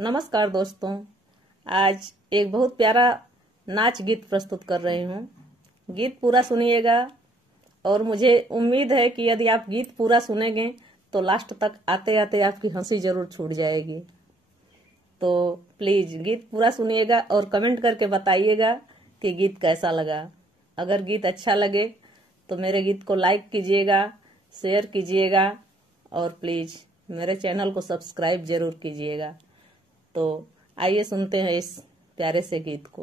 नमस्कार दोस्तों, आज एक बहुत प्यारा नाच गीत प्रस्तुत कर रही हूँ। गीत पूरा सुनिएगा और मुझे उम्मीद है कि यदि आप गीत पूरा सुनेंगे तो लास्ट तक आते आते आपकी हंसी जरूर छूट जाएगी। तो प्लीज गीत पूरा सुनिएगा और कमेंट करके बताइएगा कि गीत कैसा लगा। अगर गीत अच्छा लगे तो मेरे गीत को लाइक कीजिएगा, शेयर कीजिएगा और प्लीज मेरे चैनल को सब्सक्राइब जरूर कीजिएगा। तो आइए सुनते हैं इस प्यारे से गीत को।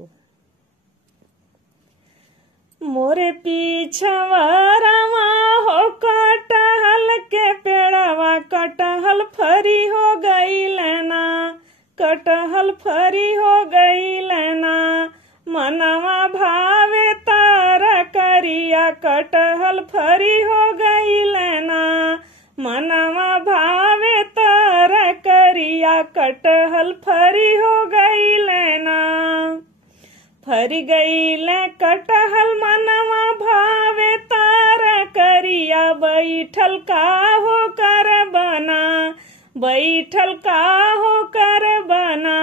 मोरे पीछवा रवा हो कटहल के पेड़वा, कटहल फरी हो गई लेना, कटहल फरी हो गई लेना। मनवा भावे तारा करिया, कटहल फरी हो गई लेना। मनवा भावे तारा करिया, कटहल फरी हो गई लेना। फरी गई ले कटहल मनवा भावे तारा करिया, बैठल का हो कर बना, बैठल का हो कर बना।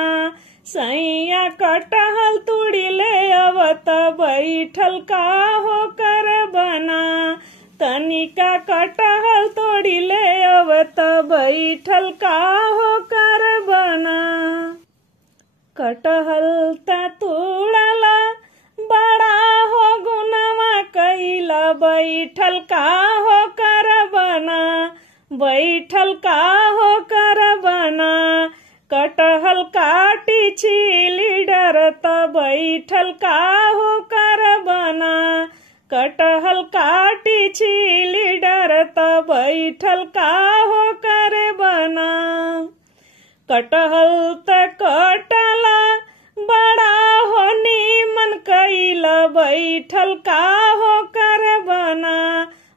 सैया कटहल तुड़ी ले अवत, बैठल का हो कर बना। तनिका कटहल तोड़ी ले अवत, बैठल का हो कर बना। कटहल तोड़ला बड़ा हो गुनवा कैला, बैठल का हो कर बना, बैठल का हो कर बना। कटहल काटी छीली डरत, बैठल का हो कर बना। कटहल काटी छीली डरत, बैठल का हो कर बना। कटहल कटला बड़ा हो नीमन कैला, बैठल का हो कर बना,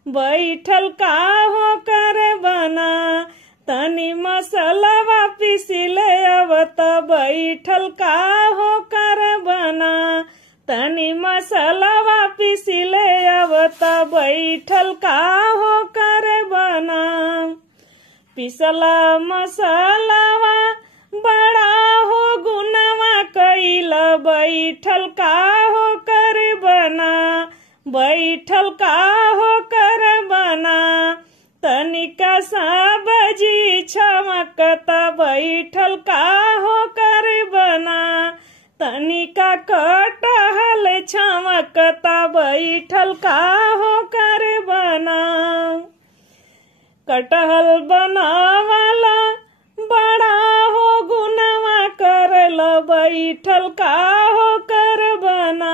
बैठल का हो कर बना। तनी मसलवा पिसिले अवत, बैठल का हो कर बना। तनी मसलवा पिसिले अवत, बैठल का हो कर बना। पिसला मसलवा बड़ा हो गुनवा कैला, बैठल का हो कर बना, बैठल का हो कर बना। तनिका सब्जी छमकत, बैठल का हो कर बना। तनिका कटहल छमकत, बैठल का हो कर बना। कटहल बनावाला बड़ा हो गुनवा करला, बैठल का हो कर बना।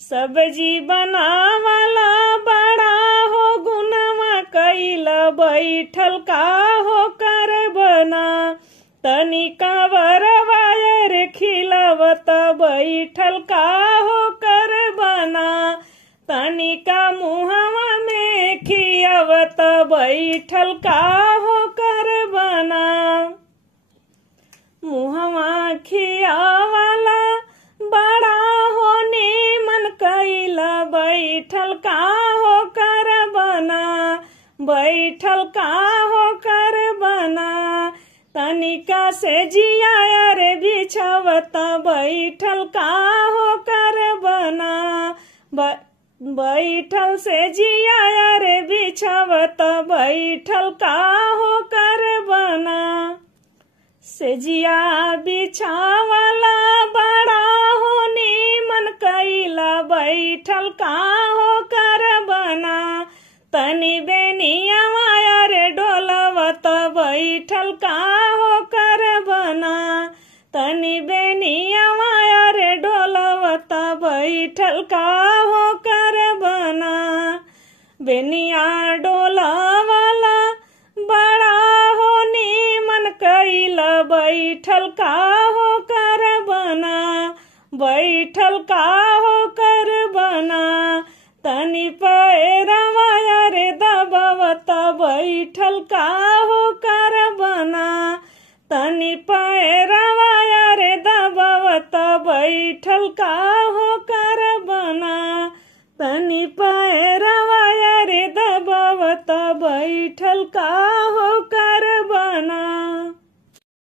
सब्जी बनावाला बड़ा हो गुनवा कैला, बैठल का हो कर बना। तनिका बरवायर खिलवत, बैठल का हो कर बना। तनिका मुहवा में खियावत, बैठल का हो कर बना। मुहवा खियावाला बड़ा हो नीमन कैला, बैठल का हो कर बना, बैठल का हो कर बना। तनिका से जिया रे बिछावत, बैठल का हो कर बना। बैठल से जिया रे बिछावत, बैठल का हो कर बना। से जिया बिछावाला बड़ा हो नीमन कैला, बैठल का हो कर बना। तनी बेनिया माया रे डोलवत, बैठल का हो कर बना। तनी बेनिया माया रे डोलवत, बैठल का हो कर बना। बेनिया डोलावाला बड़ा हो नीमन कैला, बैठल का हो कर बना, बैठल का हो कर बना। तनी पैरवा रे दबावत, बैठल का हो कर बना। तनी